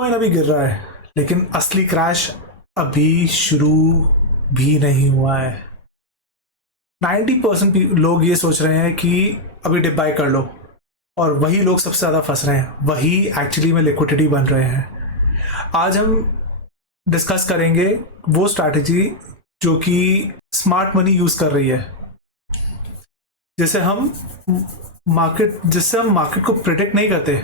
Bitcoin अभी गिर रहा है, लेकिन असली क्रैश अभी शुरू भी नहीं हुआ है। 90% लोग ये सोच रहे हैं कि अभी डिप बाय कर लो, और वही लोग सबसे ज़्यादा फंस रहे हैं, वही एक्चुअली में लिक्विडिटी बन रहे हैं। आज हम डिस्कस करेंगे वो स्ट्रैटेजी जो कि स्मार्ट मनी यूज़ कर रही है, जिससे हम मार्केट को प्रिडिक्ट नहीं करते,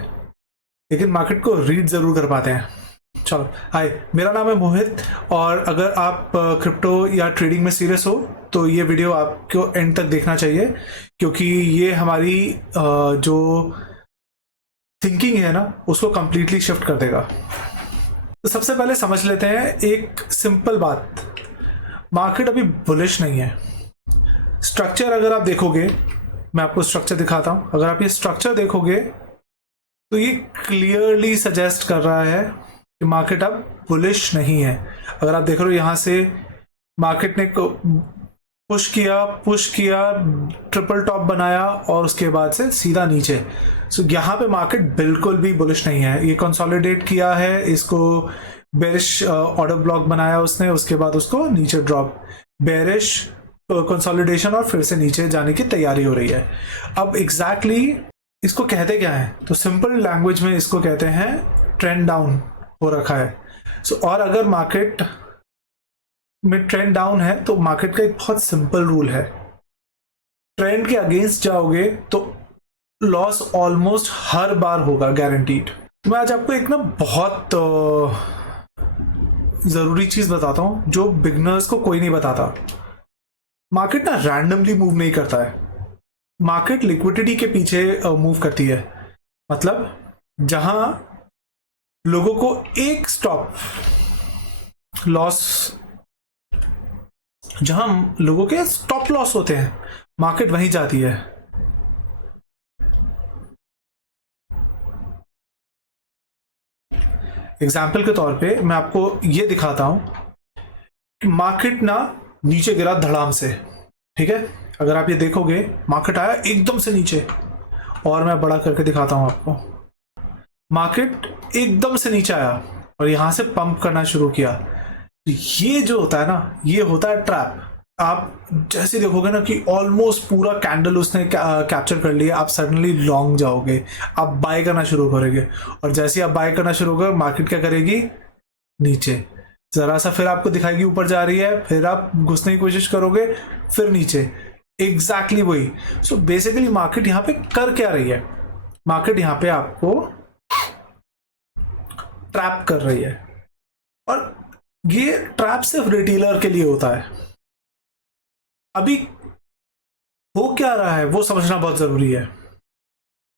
लेकिन मार्केट को रीड ज़रूर कर पाते हैं। चलो, हाय, मेरा नाम है मोहित, और अगर आप क्रिप्टो या ट्रेडिंग में सीरियस हो तो ये वीडियो आपको एंड तक देखना चाहिए, क्योंकि ये हमारी जो थिंकिंग है ना उसको कंप्लीटली शिफ्ट कर देगा। तो सबसे पहले समझ लेते हैं एक सिंपल बात, मार्केट अभी बुलिश नहीं है। स्ट्रक्चर अगर आप देखोगे, मैं आपको स्ट्रक्चर दिखाता हूं, अगर आप ये स्ट्रक्चर देखोगे तो ये क्लियरली सजेस्ट कर रहा है कि मार्केट अब बुलिश नहीं है। अगर आप देख रहे हो यहाँ से मार्केट ने पुश किया, ट्रिपल टॉप बनाया और उसके बाद से सीधा नीचे। सो यहाँ पे मार्केट बिल्कुल भी बुलिश नहीं है। ये कंसोलिडेट किया है, इसको बेरिश ऑर्डर ब्लॉक बनाया उसने, उसके बाद उसको नीचे ड्रॉप, बेरिश कंसोलिडेशन और फिर से नीचे जाने की तैयारी हो रही है। अब एग्जैक्टली इसको कहते क्या है, तो सिंपल लैंग्वेज में इसको कहते हैं ट्रेंड डाउन हो रखा है। और अगर मार्केट में ट्रेंड डाउन है तो मार्केट का एक बहुत सिंपल रूल है, ट्रेंड के अगेंस्ट जाओगे तो लॉस ऑलमोस्ट हर बार होगा, गारंटीड। तो मैं आज आपको एक ना बहुत जरूरी चीज बताता हूं जो बिगनर्स को कोई नहीं बताता। मार्केट ना रैंडमली मूव नहीं करता है, मार्केट लिक्विडिटी के पीछे मूव करती है। मतलब जहां लोगों को एक स्टॉप लॉस, जहां लोगों के स्टॉप लॉस होते हैं, मार्केट वहीं जाती है। एग्जाम्पल के तौर पे मैं आपको ये दिखाता हूं कि मार्केट ना नीचे गिरा धड़ाम से, ठीक है। अगर आप ये देखोगे मार्केट आया एकदम से नीचे, और मैं बड़ा करके दिखाता हूं आपको, मार्केट एकदम से नीचे आया और यहां से पंप करना शुरू किया। तो ये जो होता है ना, ये होता है ट्रैप। आप जैसे देखोगे ना कि ऑलमोस्ट पूरा कैंडल उसने कैप्चर कर लिया, आप सडनली लॉन्ग जाओगे, आप बाय करना शुरू करोगे, और जैसे आप बाय करना शुरू करोगे मार्केट क्या करेगी, नीचे जरा सा, फिर आपको दिखाएगी ऊपर जा रही है, फिर आप घुसने की कोशिश करोगे, फिर नीचे, एग्जैक्टली वही। सो बेसिकली मार्केट यहाँ पे कर क्या रही है, मार्केट यहाँ पे आपको ट्रैप कर रही है, और ये ट्रैप सिर्फ रिटेलर के लिए होता है। अभी हो क्या रहा है वो समझना बहुत जरूरी है।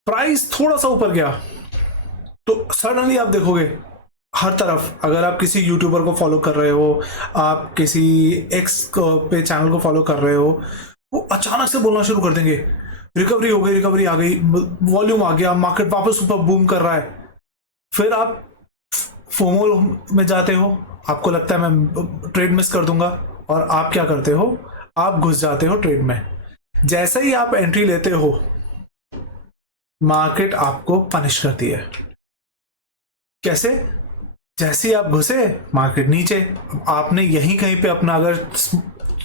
प्राइस थोड़ा सा ऊपर गया तो सडनली आप देखोगे हर तरफ, अगर आप किसी यूट्यूबर को फॉलो कर रहे हो, आप किसी एक्स पे चैनल को फॉलो कर रहे हो, वो अचानक से बोलना शुरू कर देंगे रिकवरी हो गई, रिकवरी आ गई, वॉल्यूम आ गया, मार्केट वापस ऊपर बूम कर रहा है। फिर आप फोमो में जाते हो, आपको लगता है मैं ट्रेड मिस कर दूंगा, और आप क्या करते हो, आप घुस जाते हो ट्रेड में। जैसे ही आप एंट्री लेते हो मार्केट आपको पनिश करती है। कैसे? जैसे ही आप घुसे मार्केट नीचे। आपने यहीं कहीं पे अपना, अगर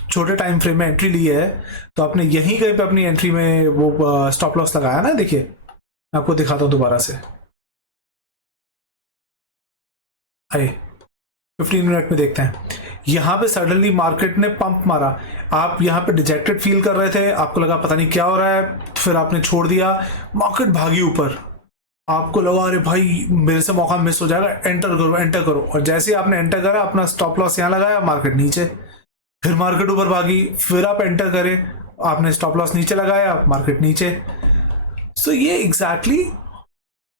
छोटे टाइम फ्रेम में एंट्री ली है तो आपने यहीं कहीं पे अपनी एंट्री में वो स्टॉप लॉस लगाया ना। देखिए मैं आपको दिखाता हूं दोबारा से, आइए 15 मिनट में देखते हैं। यहां पे सडनली मार्केट ने पंप मारा, आप यहां पे डिजेक्टेड फील कर रहे थे, आपको लगा पता नहीं क्या हो रहा है, फिर आपने छोड़ दिया, मार्केट भागी ऊपर, आपको लगा अरे भाई मेरे से मौका मिस हो जाएगा, एंटर करो एंटर करो, और जैसे ही आपने एंटर करा, अपना स्टॉप लॉस यहां लगाया, मार्केट नीचे, फिर मार्केट ऊपर भागी, फिर आप एंटर करें, आपने स्टॉप लॉस नीचे लगाया, मार्केट नीचे। सो ये एग्जैक्टली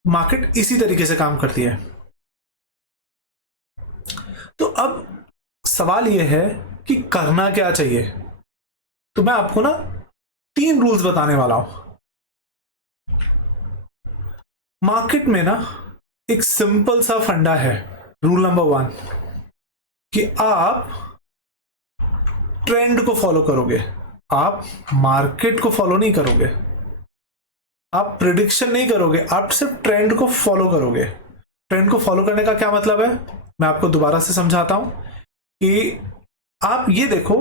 मार्केट इसी तरीके से काम करती है। तो अब सवाल यह है कि करना क्या चाहिए। तो मैं आपको ना 3 रूल्स बताने वाला हूं। मार्केट में ना एक सिंपल सा फंडा है, रूल नंबर 1, कि आप ट्रेंड को फॉलो करोगे, आप मार्केट को फॉलो नहीं करोगे, आप प्रिडिक्शन नहीं करोगे, आप सिर्फ ट्रेंड को फॉलो करोगे। ट्रेंड को फॉलो करने का क्या मतलब है, मैं आपको दोबारा से समझाता हूं कि आप ये देखो,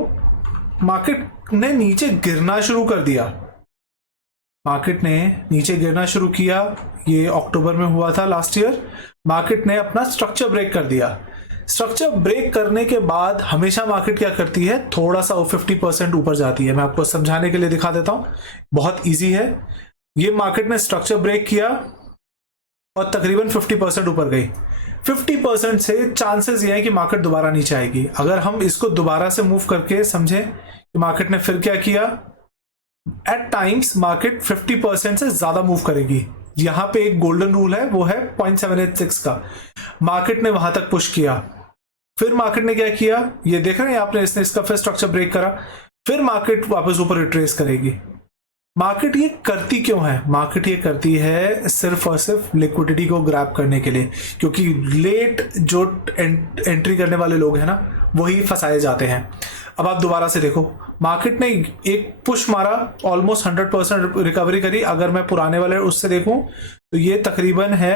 मार्केट ने नीचे गिरना शुरू कर दिया, मार्केट ने नीचे गिरना शुरू किया, ये अक्टूबर में हुआ था लास्ट ईयर। मार्केट ने अपना स्ट्रक्चर ब्रेक कर दिया। स्ट्रक्चर ब्रेक करने के बाद हमेशा मार्केट क्या करती है, थोड़ा सा 50% ऊपर जाती है। मैं आपको समझाने के लिए दिखा देता हूं, बहुत इजी है। ये मार्केट ने स्ट्रक्चर ब्रेक किया और तकरीबन 50% ऊपर गई। 50% से चांसेस ये है कि मार्केट दोबारा नीचे आएगी। अगर हम इसको दोबारा से मूव करके समझें कि मार्केट ने फिर क्या किया, एट टाइम्स मार्केट 50% से ज्यादा मूव करेगी। यहां पे एक गोल्डन रूल है, वो है 0.786 का। मार्केट ने वहां तक पुश किया, फिर मार्केट ने क्या किया, ये देख रहे हैं आपने, इसने इसका फिर स्ट्रक्चर ब्रेक करा, फिर मार्केट वापस ऊपर रिट्रेस करेगी। मार्केट ये करती क्यों है, मार्केट ये करती है सिर्फ और सिर्फ लिक्विडिटी को ग्रैब करने के लिए, क्योंकि लेट जो एंट्री करने वाले लोग हैं ना, वही फंसाए जाते हैं। अब आप दोबारा से देखो, मार्केट ने एक पुश मारा, ऑलमोस्ट 100% रिकवरी करी। अगर मैं पुराने वाले उससे देखूं तो ये तकरीबन है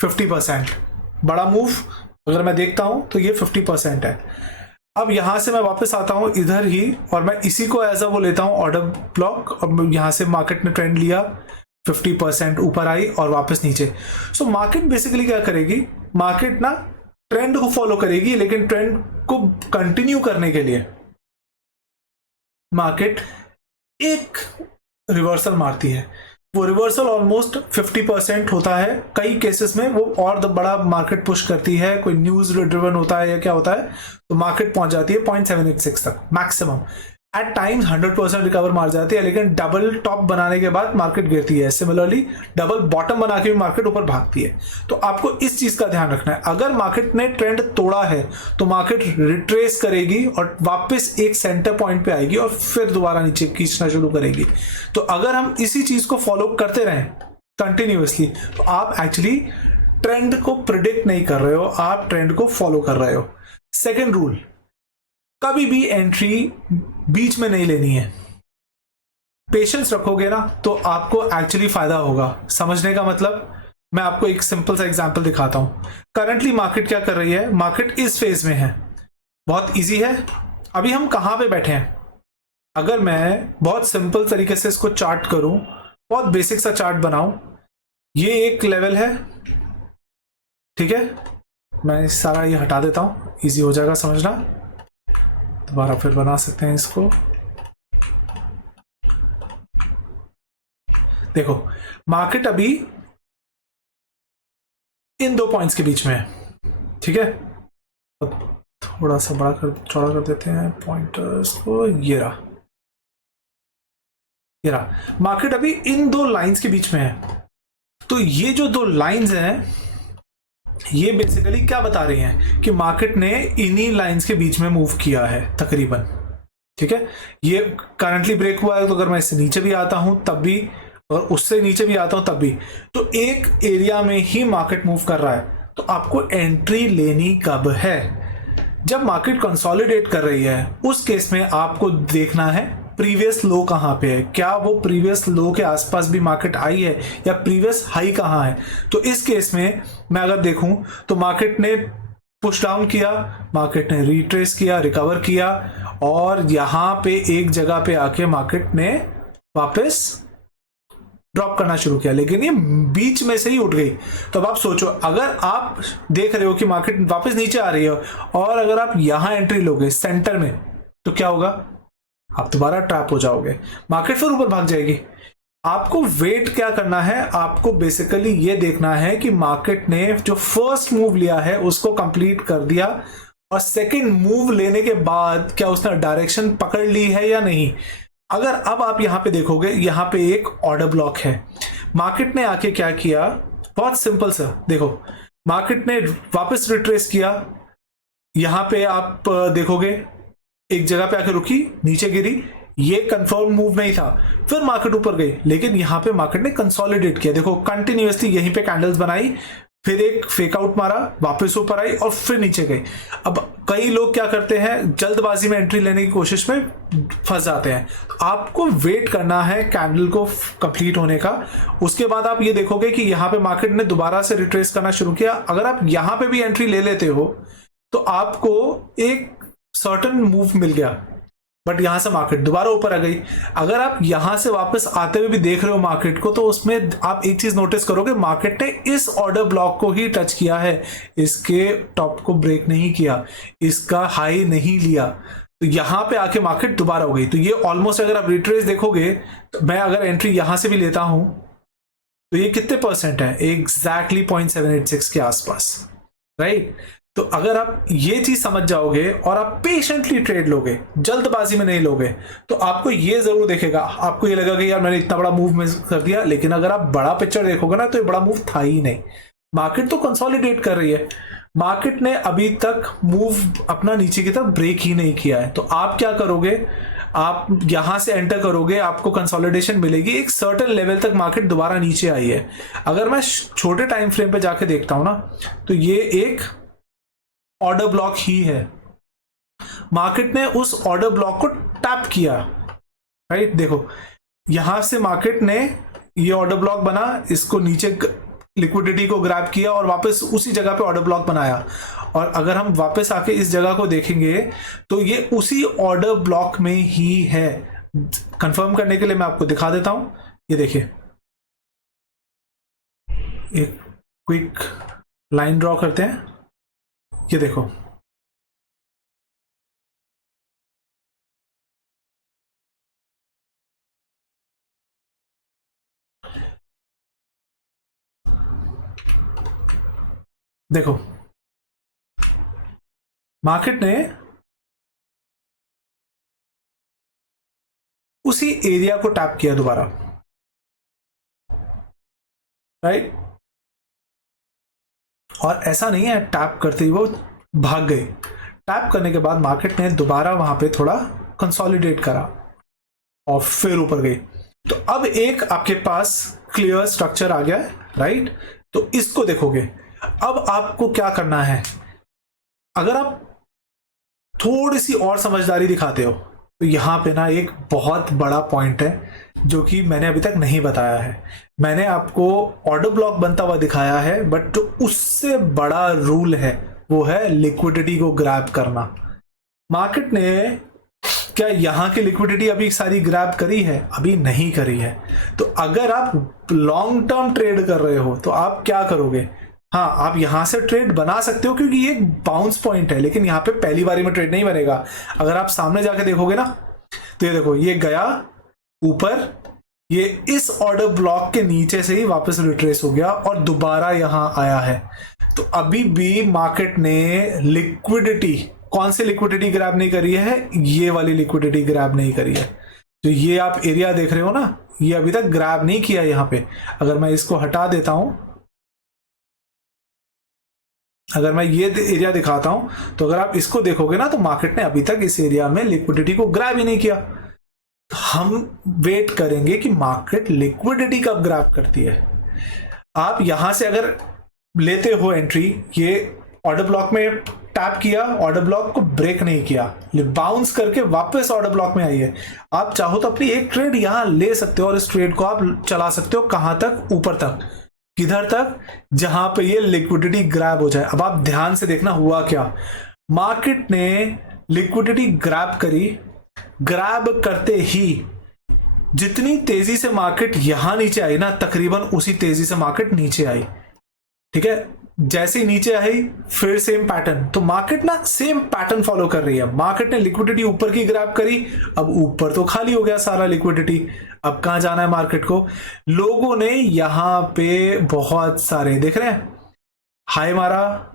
50%। बड़ा मूव अगर मैं देखता हूं तो ये 50% है। अब यहां से मैं वापस आता हूं इधर ही, और मैं इसी को एज अ वो लेता हूं ऑर्डर ब्लॉक। और यहां से मार्केट ने ट्रेंड लिया, 50% ऊपर आई और वापस नीचे। सो मार्केट बेसिकली क्या करेगी, मार्केट ना ट्रेंड को फॉलो करेगी, लेकिन ट्रेंड को कंटिन्यू करने के लिए मार्केट एक रिवर्सल मारती है। वो रिवर्सल ऑलमोस्ट 50% होता है। कई केसेस में वो और बड़ा मार्केट पुश करती है, कोई न्यूज ड्रिवन होता है या क्या होता है, तो मार्केट पहुंच जाती है 0.786 तक मैक्सिमम। एट टाइम्स 100% रिकवर मार जाती है, लेकिन डबल टॉप बनाने के बाद मार्केट गिरती है। सिमिलरली डबल बॉटम बना के भी मार्केट ऊपर भागती है। तो आपको इस चीज का ध्यान रखना है, अगर मार्केट ने ट्रेंड तोड़ा है तो मार्केट रिट्रेस करेगी और वापस एक सेंटर पॉइंट पे आएगी और फिर दोबारा नीचे खींचना शुरू करेगी। तो अगर हम इसी चीज को फॉलो करते रहें कंटिन्यूअसली, तो आप एक्चुअली ट्रेंड को प्रिडिक्ट नहीं कर रहे हो, आप ट्रेंड को फॉलो कर रहे हो। सेकेंड रूल, कभी भी एंट्री बीच में नहीं लेनी है। पेशेंस रखोगे ना तो आपको एक्चुअली फायदा होगा। समझने का मतलब, मैं आपको एक सिंपल सा एग्जांपल दिखाता हूं। करंटली मार्केट क्या कर रही है, मार्केट इस फेज में है, बहुत इजी है। अभी हम कहां पे बैठे हैं, अगर मैं बहुत सिंपल तरीके से इसको चार्ट करूं, बहुत बेसिक सा चार्ट बनाऊं, ये एक लेवल है, ठीक है। मैं सारा ये हटा देता हूं, इजी हो जाएगा समझना। दोबारा फिर बना सकते हैं इसको। देखो मार्केट अभी इन दो पॉइंट्स के बीच में है, ठीक है। थोड़ा सा बड़ा कर, चौड़ा कर देते हैं पॉइंटर्स को। ये रहा मार्केट अभी इन दो लाइंस के बीच में है। तो ये जो दो लाइंस हैं, ये बेसिकली क्या बता रही हैं कि मार्केट ने इन्हीं लाइंस के बीच में मूव किया है तकरीबन, ठीक है। ये करंटली ब्रेक हुआ है, तो अगर मैं इससे नीचे भी आता हूं तब भी, और उससे नीचे भी आता हूं तब भी, तो एक एरिया में ही मार्केट मूव कर रहा है। तो आपको एंट्री लेनी कब है, जब मार्केट कंसोलिडेट कर रही है। उस केस में आपको देखना है प्रीवियस लो कहां पे है, क्या वो प्रीवियस लो के आसपास भी मार्केट आई है या प्रीवियस हाई कहां है। तो इस केस में मैं अगर देखूं तो मार्केट ने पुश डाउन किया, मार्केट ने रिट्रेस किया, रिकवर किया, और यहां पे एक जगह पे आके मार्केट ने वापस ड्रॉप करना शुरू किया, लेकिन ये बीच में से ही उठ गई। तो अब आप सोचो, अगर आप देख रहे हो कि मार्केट वापस नीचे आ रही है और अगर आप यहां एंट्री लोगे सेंटर में, तो क्या होगा, आप दोबारा ट्रैप हो जाओगे, मार्केट फिर ऊपर भाग जाएगी। आपको वेट क्या करना है, आपको बेसिकली ये देखना है कि मार्केट ने जो फर्स्ट मूव लिया है उसको कंप्लीट कर दिया, और सेकंड मूव लेने के बाद क्या उसने डायरेक्शन पकड़ ली है या नहीं। अगर अब आप यहां पे देखोगे, यहां पे एक ऑर्डर ब्लॉक है। मार्केट ने आके क्या किया, बहुत सिंपल सा देखो, मार्केट ने वापस रिट्रेस किया, यहां पे आप देखोगे एक जगह पे आके रुकी, नीचे गिरी, ये कंफर्म मूव नहीं था, फिर मार्केट ऊपर गई, लेकिन यहां पे मार्केट ने कंसोलिडेट किया। देखो कंटिन्यूअसली यहीं पे कैंडल्स बनाई, फिर एक फेक आउट मारा, वापस ऊपर आई और फिर नीचे गई। अब कई लोग क्या करते हैं, जल्दबाजी में एंट्री लेने की कोशिश में फंस जाते हैं। आपको वेट करना है कैंडल को कंप्लीट होने का, उसके बाद आप ये देखोगे कि यहाँ पे मार्केट ने दोबारा से रिट्रेस करना शुरू किया। अगर आप यहाँ पे भी एंट्री ले लेते हो तो आपको एक सर्टेन मूव मिल गया, बट यहां से मार्केट दोबारा ऊपर आ गई। अगर आप यहां से वापस आते हुए भी देख रहे हो मार्केट को, तो उसमें आप एक चीज नोटिस करोगे, मार्केट ने इस ऑर्डर ब्लॉक को ही टच किया है, इसके टॉप को ब्रेक नहीं किया, इसका हाई नहीं लिया। तो यहां पे आके मार्केट दोबारा हो गई। तो ये ऑलमोस्ट, अगर आप रिट्रेस देखोगे, तो मैं अगर एंट्री यहां से भी लेता हूं तो ये कितने परसेंट है, एग्जैक्टली 0.786 के आसपास, राइट। तो अगर आप ये चीज समझ जाओगे और आप पेशेंटली ट्रेड लोगे, जल्दबाजी में नहीं लोगे, तो आपको ये जरूर देखेगा, आपको ये लगेगा कि यार मैंने इतना बड़ा मूव मिस कर दिया। लेकिन अगर आप बड़ा पिक्चर देखोगे ना, तो ये बड़ा मूव था ही नहीं। मार्केट तो कंसोलिडेट कर रही है, मार्केट ने अभी तक मूव अपना नीचे की तरफ ब्रेक ही नहीं किया है। तो आप क्या करोगे, आप यहां से एंटर करोगे, आपको कंसोलिडेशन मिलेगी, एक सर्टेन लेवल तक मार्केट दोबारा नीचे आई है। अगर मैं छोटे टाइम फ्रेम पे जाके देखता हूं ना, तो ये एक ऑर्डर ब्लॉक ही है। मार्केट ने उस ऑर्डर ब्लॉक को टैप किया, राइट। देखो यहां से मार्केट ने ये ऑर्डर ब्लॉक बना, इसको नीचे लिक्विडिटी को ग्रैब किया और वापस उसी जगह पे ऑर्डर ब्लॉक बनाया। और अगर हम वापस आके इस जगह को देखेंगे तो ये उसी ऑर्डर ब्लॉक में ही है। कंफर्म करने के लिए मैं आपको दिखा देता हूं, ये देखिए, एक क्विक लाइन ड्रॉ करते हैं, ये देखो, देखो मार्केट ने उसी एरिया को टैप किया दोबारा, राइट। और ऐसा नहीं है टैप करते ही वो भाग गए। टैप करने के बाद मार्केट ने दोबारा वहां पे थोड़ा कंसोलिडेट करा और फिर ऊपर गई। तो अब एक आपके पास क्लियर स्ट्रक्चर आ गया है, राइट। तो इसको देखोगे, अब आपको क्या करना है, अगर आप थोड़ी सी और समझदारी दिखाते हो, तो यहां पे ना एक बहुत बड़ा पॉइंट है जो कि मैंने अभी तक नहीं बताया है। मैंने आपको ऑर्डर ब्लॉक बनता हुआ दिखाया है, बट जो उससे बड़ा रूल है वो है लिक्विडिटी को ग्रैब करना। मार्केट ने क्या यहां की लिक्विडिटी अभी सारी ग्रैब करी है? अभी नहीं करी है। तो अगर आप लॉन्ग टर्म ट्रेड कर रहे हो तो आप क्या करोगे, हाँ आप यहां से ट्रेड बना सकते हो क्योंकि ये एक बाउंस पॉइंट है, लेकिन यहां पे पहली बारी में ट्रेड नहीं बनेगा। अगर आप सामने जाके देखोगे ना, तो ये देखो, ये गया ऊपर, ये इस ऑर्डर ब्लॉक के नीचे से ही वापस रिट्रेस हो गया और दोबारा यहां आया है। तो अभी भी मार्केट ने लिक्विडिटी, कौन सी लिक्विडिटी ग्रैब नहीं करी है, ये वाली लिक्विडिटी ग्रैब नहीं करी है। तो ये आप एरिया देख रहे हो ना, ये अभी तक ग्रैब नहीं किया यहां पे। अगर मैं इसको हटा देता हूं, अगर मैं ये एरिया दिखाता हूं, तो अगर आप इसको देखोगे ना, तो मार्केट ने अभी तक इस एरिया में लिक्विडिटी को ग्रैब ही नहीं किया। हम वेट करेंगे कि मार्केट लिक्विडिटी कब ग्रैब करती है। आप यहां से अगर लेते हो एंट्री, ये ऑर्डर ब्लॉक में टैप किया, ऑर्डर ब्लॉक को ब्रेक नहीं किया, बाउंस करके वापस ऑर्डर ब्लॉक में आई है। आप चाहो तो अपनी एक ट्रेड यहां ले सकते हो और इस ट्रेड को आप चला सकते हो कहां तक, ऊपर तक। किधर तक? जहां पे ये लिक्विडिटी ग्रैब हो जाए। अब आप ध्यान से देखना हुआ क्या, मार्केट ने लिक्विडिटी ग्रैब करी, ग्रैब करते ही जितनी तेजी से मार्केट यहां नीचे आई ना, तकरीबन उसी तेजी से मार्केट नीचे आई। ठीक है, जैसे ही नीचे आई फिर सेम पैटर्न। तो मार्केट ना सेम पैटर्न फॉलो कर रही है। मार्केट ने लिक्विडिटी ऊपर की ग्रैब करी, अब ऊपर तो खाली हो गया सारा लिक्विडिटी। अब कहां जाना है मार्केट को? लोगों ने यहां पे बहुत सारे, देख रहे हैं, हाई मारा,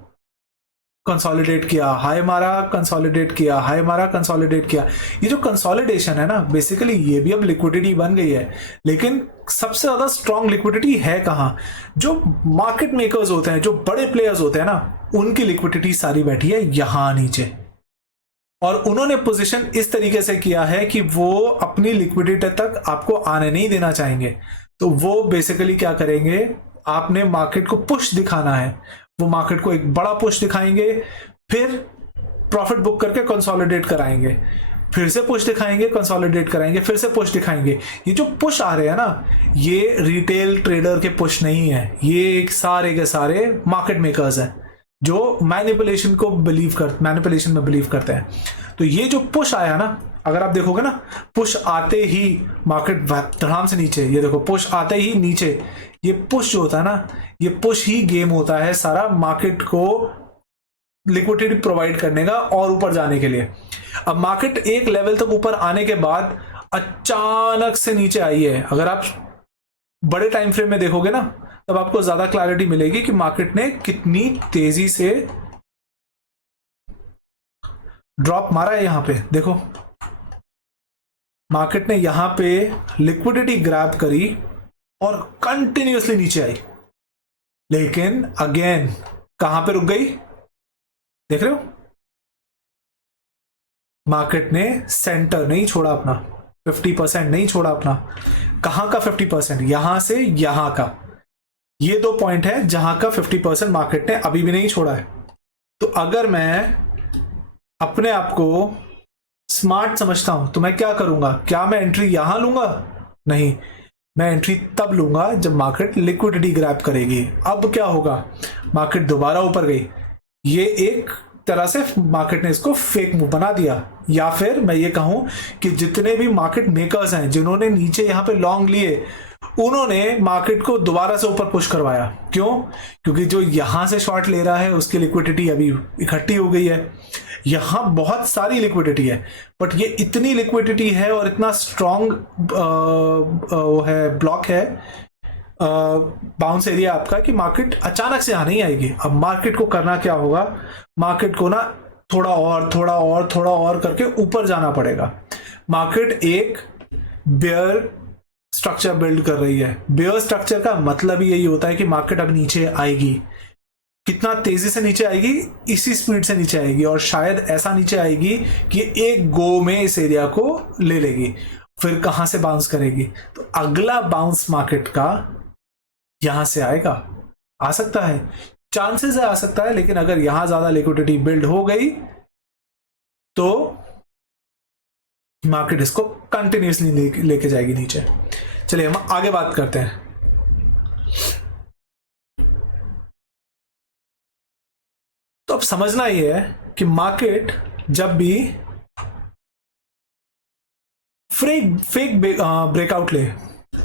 कंसोलिडेट किया, हाई मारा, कंसोलिडेट किया, हाई मारा, कंसोलिडेट किया। ये जो कंसोलिडेशन है ना, बेसिकली ये भी अब लिक्विडिटी बन गई है। लेकिन सबसे ज्यादा स्ट्रॉन्ग लिक्विडिटी है कहां? जो मार्केट मेकर्स होते हैं, जो बड़े प्लेयर्स होते हैं ना, उनकी लिक्विडिटी सारी बैठी है यहां नीचे। और उन्होंने पोजीशन इस तरीके से किया है कि वो अपनी लिक्विडिटी तक आपको आने नहीं देना चाहेंगे। तो वो बेसिकली क्या करेंगे, आपने मार्केट को पुश दिखाना है, वो मार्केट को एक बड़ा पुश दिखाएंगे, फिर प्रॉफिट बुक करके कंसोलिडेट कराएंगे, फिर से पुश दिखाएंगे, कंसोलिडेट कराएंगे, फिर से पुश दिखाएंगे। ये जो पुश आ रहे हैं ना, ये रिटेल ट्रेडर के पुश नहीं है, ये सारे के सारे मार्केट मेकर्स हैं जो मैनिपुलेशन में बिलीव करते हैं। तो ये जो पुश आया ना, अगर आप देखोगे ना, पुश आते ही मार्केट धड़ाम से नीचे, ये देखो पुश आते ही नीचे, ये पुश जो होता है ना, ये पुश ही गेम होता है सारा मार्केट को लिक्विडिटी प्रोवाइड करने का और ऊपर जाने के लिए। अब मार्केट एक लेवल तक ऊपर आने के बाद अचानक से नीचे आई है। अगर आप बड़े टाइम फ्रेम में देखोगे ना, तब आपको ज्यादा क्लैरिटी मिलेगी कि मार्केट ने कितनी तेजी से ड्रॉप मारा है। यहां पे देखो, मार्केट ने यहां पे लिक्विडिटी ग्रैब करी और कंटिन्यूअसली नीचे आई, लेकिन अगेन कहां पे रुक गई, देख रहे हो? मार्केट ने सेंटर नहीं छोड़ा अपना, 50% नहीं छोड़ा अपना। कहां का 50%? यहां से यहां का, ये 2 पॉइंट है जहां का 50% मार्केट ने अभी भी नहीं छोड़ा है। तो अगर मैं अपने आप को स्मार्ट समझता हूं तो मैं क्या करूंगा? क्या मैं एंट्री यहां लूंगा? नहीं, मैं एंट्री तब लूंगा जब मार्केट लिक्विडिटी ग्रैब करेगी। अब क्या होगा? मार्केट दोबारा ऊपर गई, ये एक तरह से मार्केट ने इसको फेक मूव बना दिया। या फिर मैं ये कहूं कि जितने भी मार्केट मेकर्स हैं जिन्होंने नीचे यहां पे लॉन्ग लिए, उन्होंने मार्केट को दोबारा से ऊपर पुश करवाया। क्यों? क्योंकि जो यहां से शॉर्ट ले रहा है उसकी लिक्विडिटी अभी इकट्ठी हो गई है, यहां बहुत सारी लिक्विडिटी है, बट ये इतनी लिक्विडिटी है और इतना स्ट्रॉन्ग वो है, ब्लॉक है, बाउंस एरिया आपका, कि मार्केट अचानक से यहां नहीं आएगी। अब मार्केट को करना क्या होगा? मार्केट को ना थोड़ा और करके ऊपर जाना पड़ेगा। मार्केट एक बेयर स्ट्रक्चर बिल्ड कर रही है। बेयर स्ट्रक्चर का मतलब ही यही होता है कि मार्केट अब नीचे आएगी। कितना तेजी से नीचे आएगी? इसी स्पीड से नीचे आएगी, और शायद ऐसा नीचे आएगी कि एक गो में इस एरिया को ले लेगी। फिर कहां से बाउंस करेगी? तो अगला बाउंस मार्केट का यहां से आएगा, आ सकता है, चांसेस है आ सकता है, लेकिन अगर यहां ज्यादा लिक्विडिटी बिल्ड हो गई तो मार्केट इसको कंटिन्यूसली लेके जाएगी नीचे। चलिए हम आगे बात करते हैं। तो अब समझना ये है कि मार्केट जब भी फेक ब्रेकआउट ले,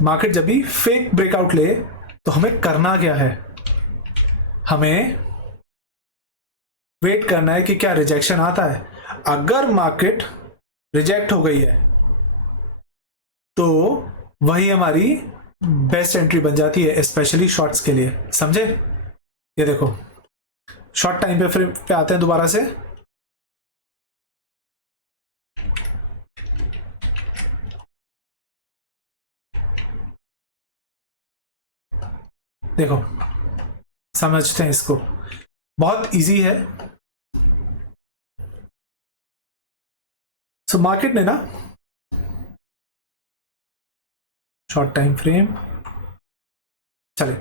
मार्केट जब भी फेक ब्रेकआउट ले, तो हमें करना क्या है? हमें वेट करना है कि क्या रिजेक्शन आता है। अगर मार्केट रिजेक्ट हो गई है तो वही हमारी बेस्ट एंट्री बन जाती है, स्पेशली शॉर्ट्स के लिए। समझे? ये देखो, शॉर्ट टाइम पे फ्रेम पे आते हैं दोबारा से। देखो, समझते हैं इसको, बहुत इजी है। सो मार्केट ने ना शॉर्ट टाइम फ्रेम, चले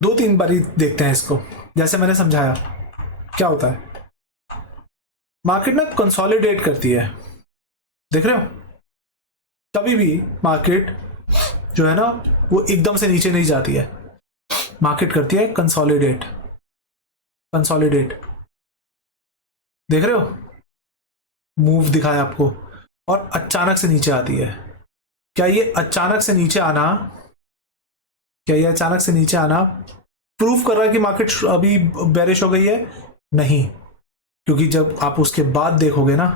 2-3 बारी देखते हैं इसको। जैसे मैंने समझाया, क्या होता है? मार्केट ना कंसोलिडेट करती है, देख रहे हो? कभी भी मार्केट जो है ना वो एकदम से नीचे नहीं जाती है, मार्केट करती है कंसोलिडेट। देख रहे हो? मूव दिखाया आपको, और अचानक से नीचे आती है। क्या ये अचानक से नीचे आना प्रूफ कर रहा है कि मार्केट अभी बेरिश हो गई है? नहीं, क्योंकि जब आप उसके बाद देखोगे ना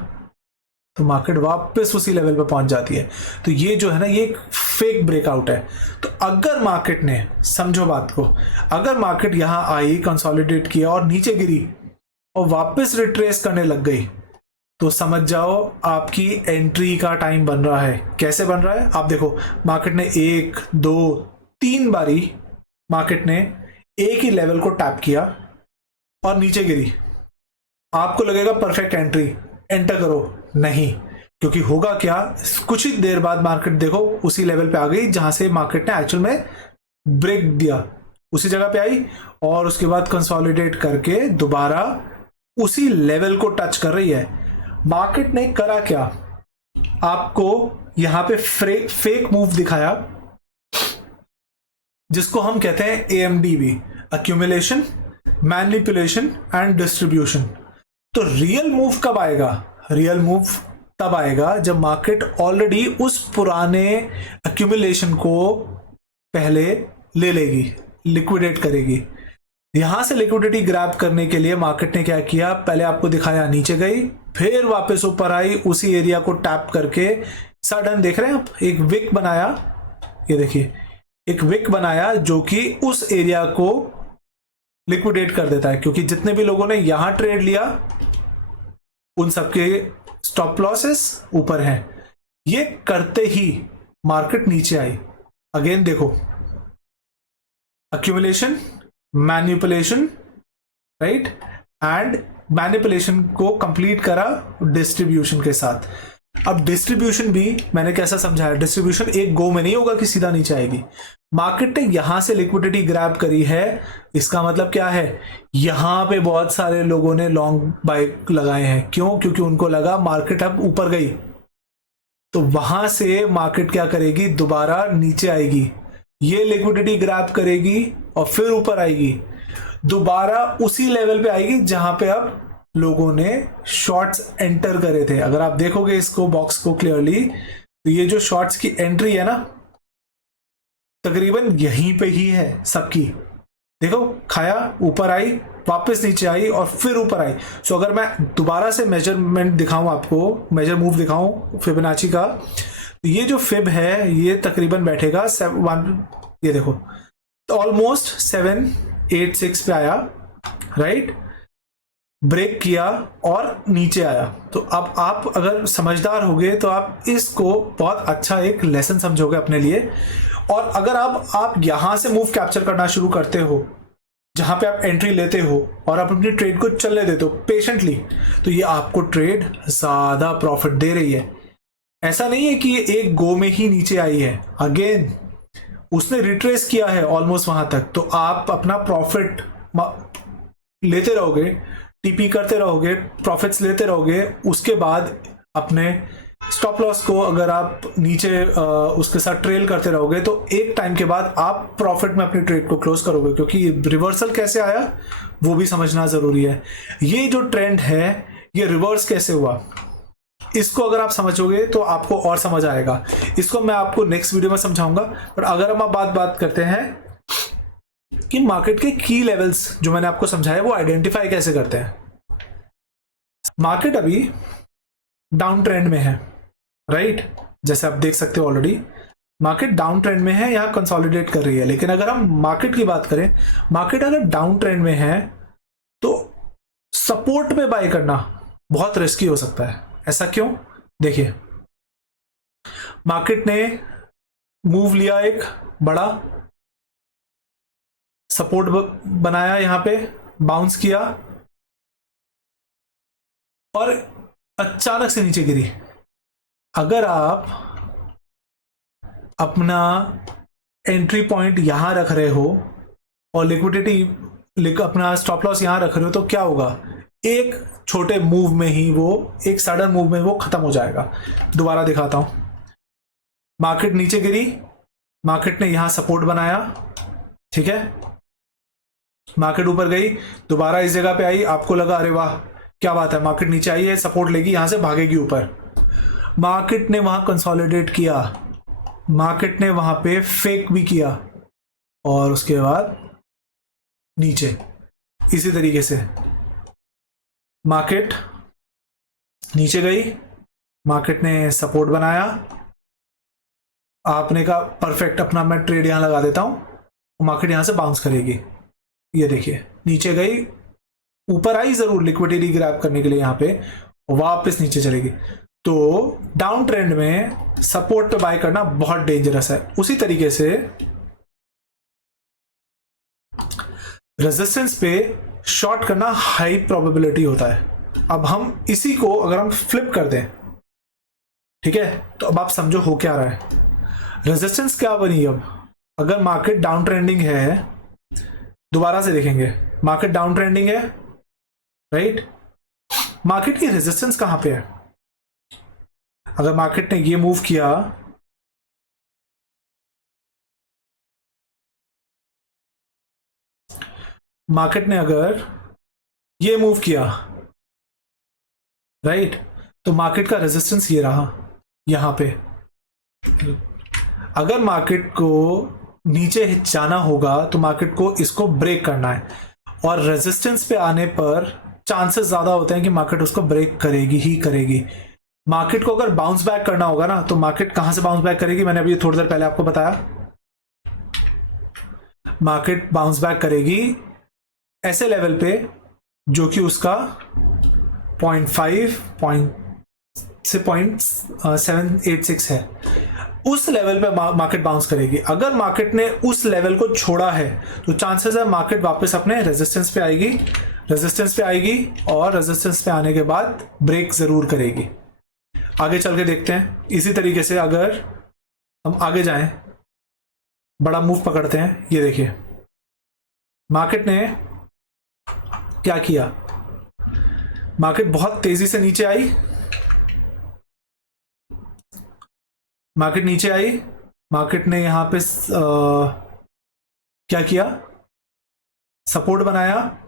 तो मार्केट वापस उसी लेवल पे पहुंच जाती है। तो ये जो है ना, ये एक फेक ब्रेकआउट है। तो अगर मार्केट ने, समझो बात को, अगर मार्केट यहां आई, कंसोलिडेट किया और नीचे गिरी और वापस रिट्रेस करने लग गई, तो समझ जाओ आपकी एंट्री का टाइम बन रहा है। कैसे बन रहा है? आप देखो, मार्केट ने 1, 2, 3 बारी मार्केट ने एक ही लेवल को टैप किया और नीचे गिरी। आपको लगेगा परफेक्ट एंट्री, एंटर करो। नहीं, क्योंकि होगा क्या, कुछ ही देर बाद मार्केट देखो उसी लेवल पे आ गई जहां से मार्केट ने एक्चुअल में ब्रेक दिया, उसी जगह पे आई, और उसके बाद कंसोलिडेट करके दोबारा उसी लेवल को टच कर रही है। मार्केट ने करा क्या, आपको यहां पे फेक मूव दिखाया, जिसको हम कहते हैं AMDB, accumulation, manipulation and distribution. तो रियल मूव कब आएगा, रियल मूव तब आएगा जब मार्केट ऑलरेडी उस पुराने अक्यूमुलेशन को पहले ले लेगी, लिक्विडेट करेगी। यहां से लिक्विडिटी ग्रैब करने के लिए मार्केट ने क्या किया, पहले आपको दिखाया नीचे गई, फिर वापस ऊपर आई, उसी एरिया को टैप करके सडन देख रहे हैं आप, एक विक बनाया, ये देखिए एक विक बनाया जो कि उस एरिया को लिक्विडेट कर देता है, क्योंकि जितने भी लोगों ने यहां ट्रेड लिया उन सबके स्टॉप लॉसेस ऊपर हैं। ये करते ही मार्केट नीचे आई। अगेन देखो, accumulation, manipulation, right, and manipulation को कंप्लीट करा डिस्ट्रीब्यूशन के साथ। अब डिस्ट्रीब्यूशन भी मैंने कैसा समझाया, डिस्ट्रीब्यूशन एक गो में नहीं होगा कि सीधा नीचे आएगी। मार्केट ने यहां से लिक्विडिटी ग्रैब करी है, इसका मतलब क्या है, यहां पे बहुत सारे लोगों ने लॉन्ग बाय लगाए हैं। क्यों, क्योंकि उनको लगा मार्केट अब ऊपर गई, तो वहां से मार्केट क्या करेगी, दोबारा नीचे आएगी, ये लिक्विडिटी ग्रैब करेगी और फिर ऊपर आएगी, दोबारा उसी लेवल पे आएगी जहां पे अब लोगों ने शॉर्ट्स एंटर करे थे। अगर आप देखोगे इसको बॉक्स को क्लियरली, तो ये जो शॉर्ट्स की एंट्री है ना, तकरीबन यहीं पे ही है सबकी। देखो, खाया, ऊपर आई, वापस नीचे आई और फिर ऊपर आई। सो अगर मैं दोबारा से मेजरमेंट दिखाऊं आपको, मेजर मूव दिखाऊं फिबोनाची का, तो ये जो फिब है ये तकरीबन बैठेगा 7, ये देखो ऑलमोस्ट 786 पे आया, राइट, ब्रेक किया और नीचे आया। तो अब आप अगर समझदार होगे तो आप इसको बहुत अच्छा एक लेसन समझोगे अपने लिए। और अगर आप यहां से मूव कैप्चर करना शुरू करते हो, जहां पे आप एंट्री लेते हो और आप अपनी ट्रेड को चलने देते हो पेशेंटली, तो ये आपको ट्रेड ज्यादा प्रॉफिट दे रही है। ऐसा नहीं है कि ये एक गो में ही नीचे आई है, अगेन उसने रिट्रेस किया है ऑलमोस्ट वहां तक, तो आप अपना प्रॉफिट लेते रहोगे, टीपी करते रहोगे, प्रॉफिट्स लेते रहोगे। उसके बाद अपने स्टॉप लॉस को अगर आप नीचे उसके साथ ट्रेल करते रहोगे, तो एक टाइम के बाद आप प्रॉफिट में अपनी ट्रेड को क्लोज करोगे, क्योंकि रिवर्सल कैसे आया वो भी समझना जरूरी है। ये जो ट्रेंड है ये रिवर्स कैसे हुआ, इसको अगर आप समझोगे तो आपको और समझ आएगा। इसको मैं आपको नेक्स्ट वीडियो में समझाऊंगा। पर अगर हम अब बात करते हैं कि मार्केट के की लेवल्स जो मैंने आपको समझाया वो आइडेंटिफाई कैसे करते हैं। मार्केट अभी डाउन ट्रेंड में है, राइट, जैसे आप देख सकते हो ऑलरेडी मार्केट डाउन ट्रेंड में है, यहां कंसोलिडेट कर रही है। लेकिन अगर हम मार्केट की बात करें, मार्केट अगर डाउन ट्रेंड में है तो सपोर्ट में बाय करना बहुत रिस्की हो सकता है। ऐसा क्यों, देखिए मार्केट ने मूव लिया, एक बड़ा सपोर्ट बनाया, यहां पे बाउंस किया और अचानक से नीचे गिरी। अगर आप अपना एंट्री पॉइंट यहां रख रहे हो और लिक्विडिटी अपना स्टॉप लॉस यहां रख रहे हो, तो क्या होगा, एक छोटे मूव में ही वो, एक सडन मूव में वो खत्म हो जाएगा। दोबारा दिखाता हूं, मार्केट नीचे गिरी, मार्केट ने यहां सपोर्ट बनाया, ठीक है, मार्केट ऊपर गई, दोबारा इस जगह पे आई, आपको लगा अरे वाह क्या बात है, मार्केट नीचे आई है, सपोर्ट लेगी, यहां से भागेगी ऊपर। मार्केट ने वहां कंसोलिडेट किया, मार्केट ने वहां पे फेक भी किया और उसके बाद नीचे। इसी तरीके से मार्केट नीचे गई, मार्केट ने सपोर्ट बनाया, आपने कहा परफेक्ट, अपना मैं ट्रेड यहां लगा देता हूं, मार्केट यहां से बाउंस करेगी। ये देखिए नीचे गई, ऊपर आई जरूर लिक्विडिटी ग्रैब करने के लिए, यहां पे वापस नीचे चलेगी। तो डाउन ट्रेंड में सपोर्ट पे बाय करना बहुत डेंजरस है। उसी तरीके से रेजिस्टेंस पे शॉर्ट करना हाई प्रोबेबिलिटी होता है। अब हम इसी को अगर हम फ्लिप कर दें, ठीक है, तो अब आप समझो हो क्या रहा है। रेजिस्टेंस क्या बनी, अब अगर मार्केट डाउन ट्रेंडिंग है, दोबारा से देखेंगे, मार्केट डाउन ट्रेंडिंग है, राइट, मार्केट की रेजिस्टेंस कहां पे है? अगर मार्केट ने ये मूव किया, मार्केट ने अगर ये मूव किया, राइट, तो मार्केट का रेजिस्टेंस ये रहा यहां पे। अगर मार्केट को नीचे जाना होगा तो मार्केट को इसको ब्रेक करना है, और रेजिस्टेंस पे आने पर चांसेस ज्यादा होते हैं कि मार्केट उसको ब्रेक करेगी ही करेगी। मार्केट को अगर बाउंस बैक करना होगा ना, तो मार्केट कहां से बाउंस बैक करेगी? मैंने अभी थोड़ी देर पहले आपको बताया, मार्केट बाउंस बैक करेगी ऐसे लेवल पे जो कि उसका 0.5 से 0.786 है, उस लेवल पे मार्केट बाउंस करेगी। अगर मार्केट ने उस लेवल को छोड़ा है तो चांसेस है मार्केट वापस अपने रेजिस्टेंस पे आएगी, और रेजिस्टेंस पे आने के बाद ब्रेक जरूर करेगी। आगे चल के देखते हैं। इसी तरीके से अगर हम आगे जाएं, बड़ा मूव पकड़ते हैं, ये देखिए मार्केट ने क्या किया, मार्केट बहुत तेजी से नीचे आई, मार्केट नीचे आई, मार्केट ने यहां पे क्या किया, सपोर्ट बनाया,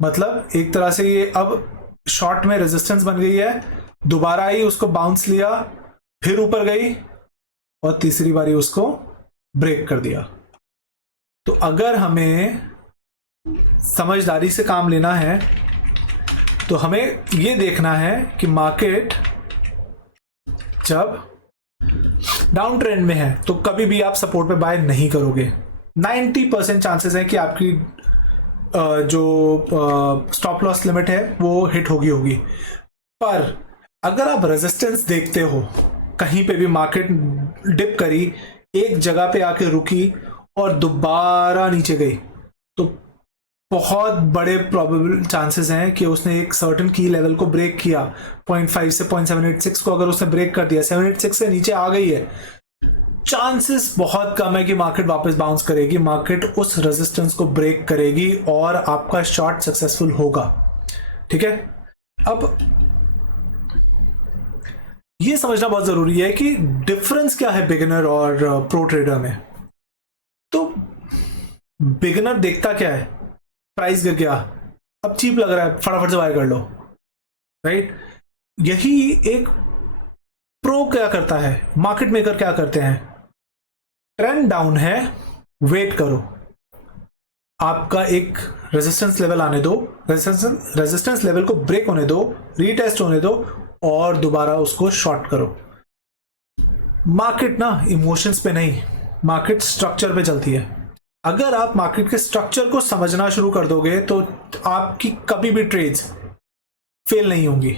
मतलब एक तरह से ये अब शॉर्ट में रेजिस्टेंस बन गई है, दोबारा आई, उसको बाउंस लिया, फिर ऊपर गई, और तीसरी बारी उसको ब्रेक कर दिया। तो अगर हमें समझदारी से काम लेना है तो हमें यह देखना है कि मार्केट जब डाउन ट्रेंड में है तो कभी भी आप सपोर्ट पे बाय नहीं करोगे। 90% चांसेस है कि आपकी जो स्टॉप लॉस लिमिट है वो हिट होगी। पर अगर आप रेजिस्टेंस देखते हो, कहीं पे भी मार्केट डिप करी, एक जगह पे आके रुकी और दोबारा नीचे गई, तो बहुत बड़े प्रोबेबल चांसेस हैं कि उसने एक सर्टेन की लेवल को ब्रेक किया। 0.5 से 0.786 को अगर उसने ब्रेक कर दिया, 786 से नीचे आ गई है, चांसेस बहुत कम है कि मार्केट वापस बाउंस करेगी, मार्केट उस रेजिस्टेंस को ब्रेक करेगी और आपका शॉर्ट सक्सेसफुल होगा। ठीक है, अब यह समझना बहुत जरूरी है कि डिफरेंस क्या है बिगिनर और प्रो ट्रेडर में। तो बिगिनर देखता क्या है, प्राइस गिर गया, अब चीप लग रहा है, फटाफट से बाय कर लो, राइट। यही एक प्रो क्या करता है, मार्केट मेकर क्या करते हैं, ट्रेंड डाउन है, वेट करो, आपका एक रेजिस्टेंस लेवल आने दो, रेजिस्टेंस लेवल को ब्रेक होने दो, रीटेस्ट होने दो, और दोबारा उसको शॉर्ट करो। मार्केट ना इमोशंस पे नहीं, मार्केट स्ट्रक्चर पे चलती है। अगर आप मार्केट के स्ट्रक्चर को समझना शुरू कर दोगे तो आपकी कभी भी ट्रेड्स फेल नहीं होंगी।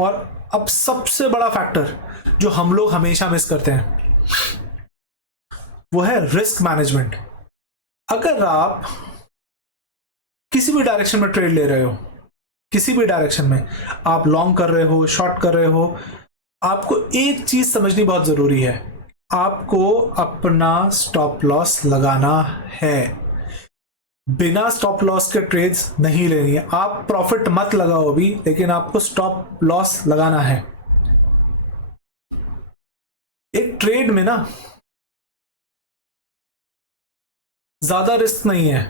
और अब सबसे बड़ा फैक्टर जो हम लोग हमेशा मिस करते हैं वो है रिस्क मैनेजमेंट। अगर आप किसी भी डायरेक्शन में ट्रेड ले रहे हो, किसी भी डायरेक्शन में आप लॉन्ग कर रहे हो, शॉर्ट कर रहे हो, आपको एक चीज समझनी बहुत जरूरी है, आपको अपना स्टॉप लॉस लगाना है। बिना स्टॉप लॉस के ट्रेड्स नहीं लेनी है। आप प्रॉफिट मत लगाओ अभी, लेकिन आपको स्टॉप लॉस लगाना है। एक ट्रेड में ना ज्यादा रिस्क नहीं है,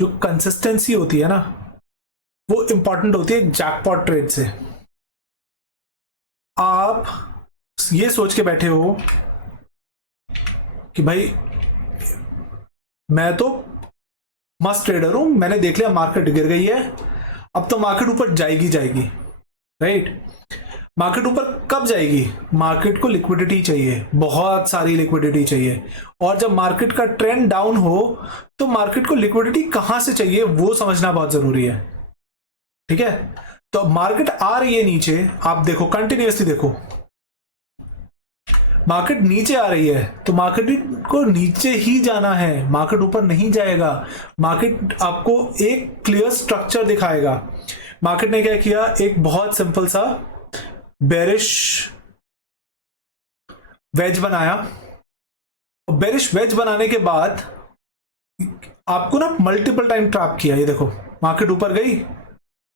जो कंसिस्टेंसी होती है ना वो इंपॉर्टेंट होती है जैकपॉट ट्रेड से। आप ये सोच के बैठे हो कि भाई मैं तो मस्त ट्रेडर हूं, मैंने देख लिया मार्केट गिर गई है, अब तो मार्केट ऊपर जाएगी, राइट। मार्केट ऊपर कब जाएगी? मार्केट को लिक्विडिटी चाहिए, बहुत सारी लिक्विडिटी चाहिए, और जब मार्केट का ट्रेंड डाउन हो तो मार्केट को लिक्विडिटी कहां से चाहिए वो समझना बहुत जरूरी है। ठीक है, तो मार्केट आ रही है नीचे, आप देखो कंटिन्यूअसली देखो, मार्केट नीचे आ रही है तो मार्केट को नीचे ही जाना है, मार्केट ऊपर नहीं जाएगा। मार्केट आपको एक क्लियर स्ट्रक्चर दिखाएगा। मार्केट ने क्या किया, एक बहुत सिंपल सा बेरिश वेज बनाया, और बेरिश वेज बनाने के बाद आपको ना मल्टीपल टाइम ट्रैप किया। ये देखो मार्केट ऊपर गई,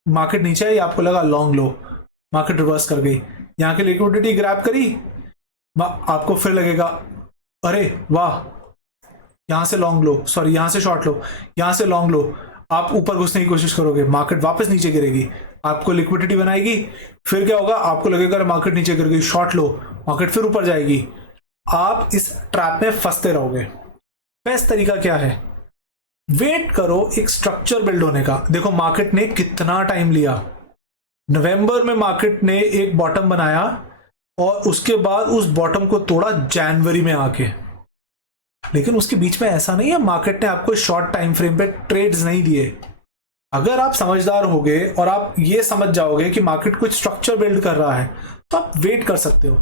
मार्केट नीचे आई, आपको लगा लॉन्ग लो, मार्केट रिवर्स कर गई, यहाँ की लिक्विडिटी ग्रैब करी, आपको फिर लगेगा अरे वाह, यहां से लॉन्ग लो, सॉरी यहां से शॉर्ट लो, यहां से लॉन्ग लो, आप ऊपर घुसने की कोशिश करोगे, मार्केट वापस नीचे गिरेगी, आपको लिक्विडिटी बनाएगी, फिर क्या होगा, आपको लगेगा मार्केट नीचे गिर गई, शॉर्ट लो, मार्केट फिर ऊपर जाएगी, आप इस ट्रैप में फंसते रहोगे। बेस्ट तरीका क्या है, वेट करो एक स्ट्रक्चर बिल्ड होने का। देखो मार्केट ने कितना टाइम लिया, नवंबर में मार्केट ने एक बॉटम बनाया और उसके बाद उस बॉटम को तोड़ा जनवरी में आके, लेकिन उसके बीच में ऐसा नहीं है मार्केट ने आपको शॉर्ट टाइम फ्रेम पे ट्रेड्स नहीं दिए। अगर आप समझदार होगे और आप ये समझ जाओगे कि मार्केट कुछ स्ट्रक्चर बिल्ड कर रहा है तो आप वेट कर सकते हो।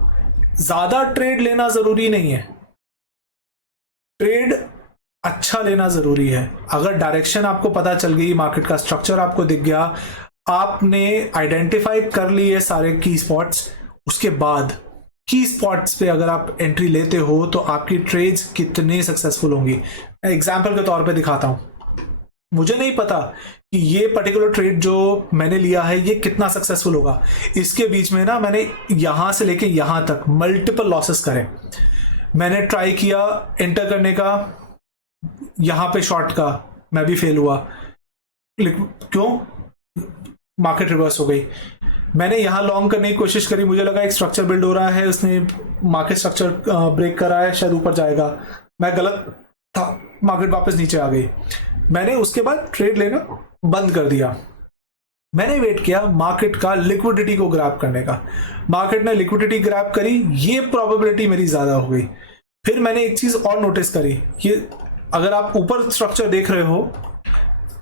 ज्यादा ट्रेड लेना जरूरी नहीं है, ट्रेड अच्छा लेना जरूरी है। अगर डायरेक्शन आपको पता चल गई, मार्केट का स्ट्रक्चर आपको दिख गया, आपने आइडेंटिफाई कर लिए सारे की स्पॉट्स, उसके बाद की स्पॉट्स पे अगर आप एंट्री लेते हो तो आपकी ट्रेड्स कितने सक्सेसफुल होंगी। मैं एग्जांपल के तौर पे दिखाता हूं, मुझे नहीं पता कि ये पर्टिकुलर ट्रेड जो मैंने लिया है ये कितना सक्सेसफुल होगा। इसके बीच में ना मैंने यहां से लेके यहां तक मल्टीपल लॉसेस करे, मैंने ट्राई किया एंटर करने का, यहां पे शॉर्ट का, मैं भी फेल हुआ। क्यों? मार्केट रिवर्स हो गई। मैंने यहां लॉन्ग करने की कोशिश करी, मुझे लगा एक स्ट्रक्चर बिल्ड हो रहा है, उसने मार्केट स्ट्रक्चर ब्रेक करा है, शायद ऊपर जाएगा, मैं गलत था, मार्केट वापस नीचे आ गई। मैंने उसके बाद ट्रेड लेना बंद कर दिया। मैंने वेट किया मार्केट का लिक्विडिटी को ग्रैब करने का, मार्केट ने लिक्विडिटी ग्रैब करी, ये प्रोबेबिलिटी मेरी ज्यादा हो गई। फिर मैंने एक चीज और नोटिस करी, ये अगर आप ऊपर स्ट्रक्चर देख रहे हो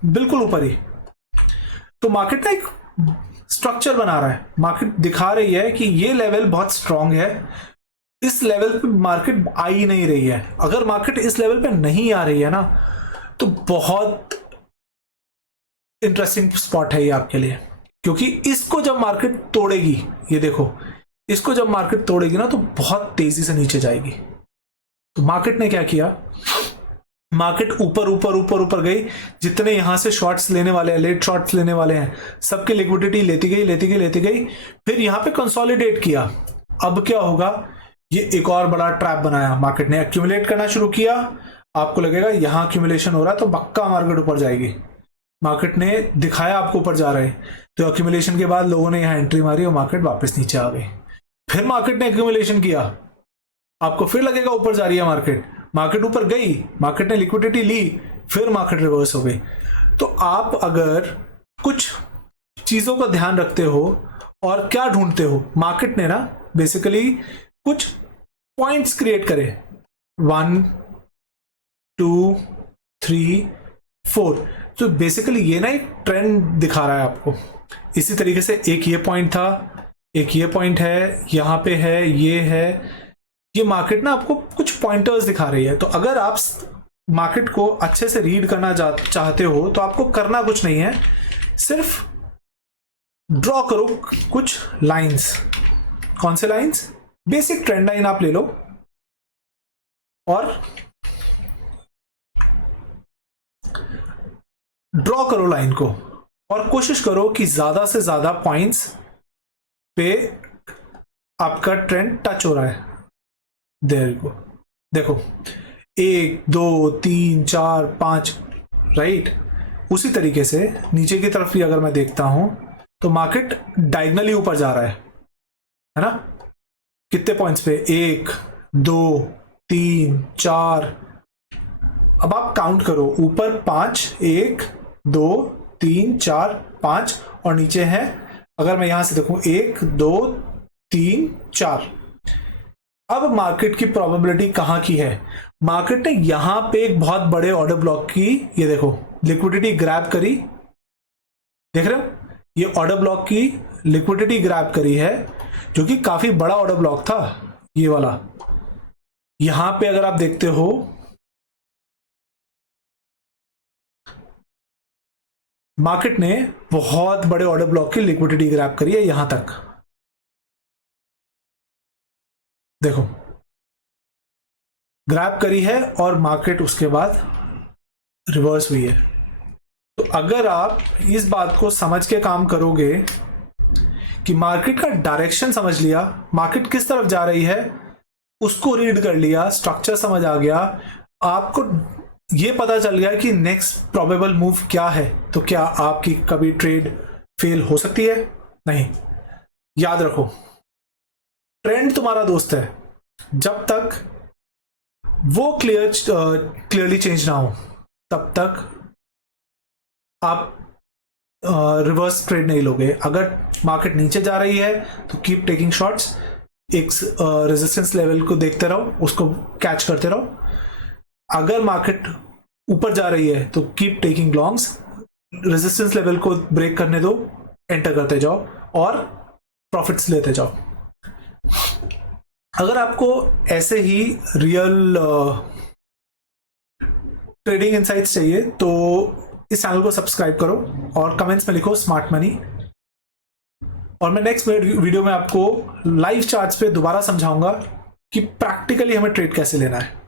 बिल्कुल ऊपर ही, तो मार्केट ना एक स्ट्रक्चर बना रहा है, मार्केट दिखा रही है कि ये लेवल बहुत स्ट्रांग है, इस लेवल पे मार्केट आ ही नहीं रही है। अगर मार्केट इस लेवल पे नहीं आ रही है ना तो बहुत इंटरेस्टिंग स्पॉट है ये आपके लिए, क्योंकि इसको जब मार्केट तोड़ेगी, ये देखो, इसको जब मार्केट तोड़ेगी ना तो बहुत तेजी से नीचे जाएगी। तो मार्केट ने क्या किया, मार्केट ऊपर ऊपर ऊपर ऊपर गई, जितने यहां से शॉर्ट्स लेने वाले हैं, लेट शॉर्ट्स लेने वाले हैं, सबकी लिक्विडिटी लेती गई लेती गई लेती गई, फिर यहां पे कंसोलिडेट किया। अब क्या होगा, ये एक और बड़ा ट्रैप बनाया, मार्केट ने एक्यूमुलेट करना शुरू किया, आपको लगेगा यहां एक्यूमुलेशन हो रहा है तो पक्का मार्केट ऊपर जाएगी, मार्केट ने दिखाया आपको ऊपर जा रहे हैं, तो एक्यूमुलेशन के बाद लोगों ने यहां एंट्री मारी और मार्केट वापस नीचे आ गई। फिर मार्केट ने एक्यूमुलेशन किया, आपको फिर लगेगा ऊपर जा रही है मार्केट, मार्केट ऊपर गई, मार्केट ने लिक्विडिटी ली, फिर मार्केट रिवर्स हो गई। तो आप अगर कुछ चीजों का ध्यान रखते हो और क्या ढूंढते हो, मार्केट ने ना बेसिकली कुछ पॉइंट्स क्रिएट करे, 1 2 3 4, तो बेसिकली ये ना एक ट्रेंड दिखा रहा है आपको। इसी तरीके से एक ये पॉइंट था, एक ये पॉइंट है, यहां पे है, ये है, ये मार्केट ना आपको कुछ पॉइंटर्स दिखा रही है। तो अगर आप मार्केट को अच्छे से रीड करना चाहते हो तो आपको करना कुछ नहीं है, सिर्फ ड्रॉ करो कुछ लाइंस। कौन से लाइंस? बेसिक ट्रेंड लाइन आप ले लो और ड्रॉ करो लाइन को, और कोशिश करो कि ज्यादा से ज्यादा पॉइंट्स पे आपका ट्रेंड टच हो रहा है। देयर को देखो, 1 2 3 4 5, राइट। उसी तरीके से नीचे की तरफ भी अगर मैं देखता हूं तो मार्केट डायगनली ऊपर जा रहा है ना, कितने पॉइंट्स पे, 1 2 3 4, अब आप काउंट करो, ऊपर 5, 1 2 3 4 5, और नीचे है, अगर मैं यहां से देखूं 1 2 3 4। अब मार्केट की प्रोबेबिलिटी कहां की है, मार्केट ने यहां पे एक बहुत बड़े ऑर्डर ब्लॉक की, ये देखो लिक्विडिटी ग्रैब करी, देख रहे हो, ये ऑर्डर ब्लॉक की लिक्विडिटी ग्रैब करी है, जो कि काफी बड़ा ऑर्डर ब्लॉक था ये वाला। यहां पे अगर आप देखते हो मार्केट ने बहुत बड़े ऑर्डर ब्लॉक की लिक्विडिटी ग्रैब करी है यहां तक, देखो ग्रैब करी है, और मार्केट उसके बाद रिवर्स हुई है। तो अगर आप इस बात को समझ के काम करोगे कि मार्केट का डायरेक्शन समझ लिया, मार्केट किस तरफ जा रही है उसको रीड कर लिया, स्ट्रक्चर समझ आ गया, आपको ये पता चल गया कि नेक्स्ट प्रोबेबल मूव क्या है, तो क्या आपकी कभी ट्रेड फेल हो सकती है? नहीं। याद रखो, ट्रेंड तुम्हारा दोस्त है जब तक वो क्लियरली चेंज ना हो, तब तक आप रिवर्स ट्रेड नहीं लोगे। अगर मार्केट नीचे जा रही है तो कीप टेकिंग शॉट्स, एक रेजिस्टेंस लेवल को देखते रहो, उसको कैच करते रहो। अगर मार्केट ऊपर जा रही है तो keep taking longs, resistance level को ब्रेक करने दो, एंटर करते जाओ और प्रॉफिट्स लेते जाओ। अगर आपको ऐसे ही रियल ट्रेडिंग इनसाइट्स चाहिए तो इस चैनल को सब्सक्राइब करो और कमेंट्स में लिखो स्मार्ट मनी, और मैं नेक्स्ट वीडियो में आपको लाइव चार्ट्स पे दोबारा समझाऊंगा कि प्रैक्टिकली हमें ट्रेड कैसे लेना है।